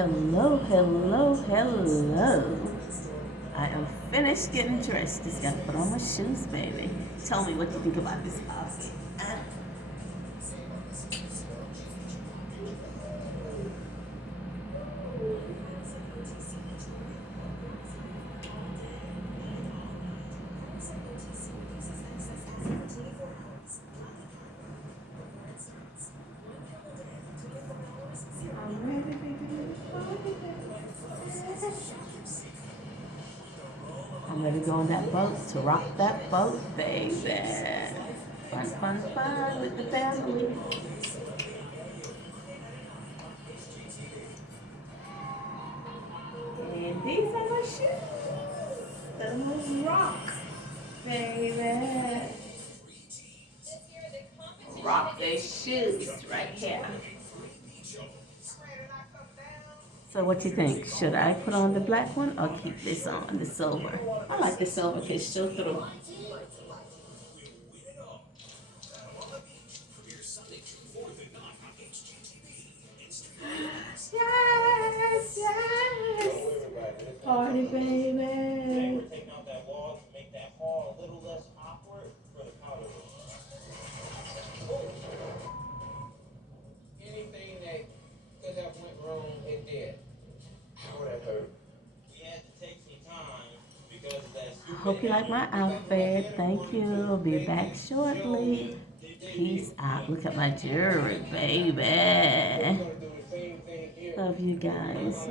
Hello, hello, hello. I am finished getting dressed. Just gotta put on my shoes, baby. Tell me what you think about this outfit. I'm ready, baby. I'm ready to go on that boat, to rock that boat, baby. Fun, fun, fun with the family. And these are my shoes. The little rock, baby. Rock their shoes right here. So what you think? Should I put on the black one or keep this on, the silver? I like the silver because it's show through. Yes, yes. Party, baby. Anything that could have went wrong, it did. How would have hurt? We had to take some time because of that stupid. Hope you like my outfit. Thank you. Be back shortly. Peace out. Look at my jewelry, baby. Love you guys.